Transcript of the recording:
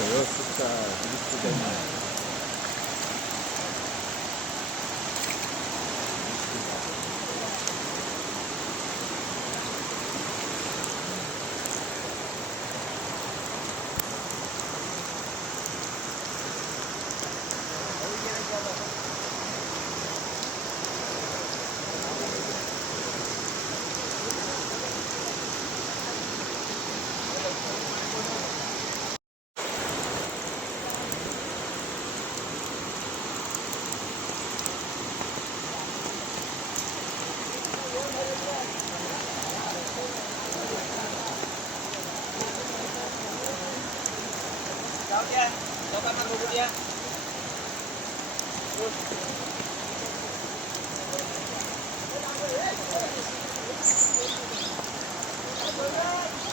व्यवस्थित दुरुस्ती करणं. Đâu nha, đâu có ăn luôn nha. Hãy subscribe cho kênh Ghiền Mì Gõ để không bỏ lỡ những video hấp dẫn.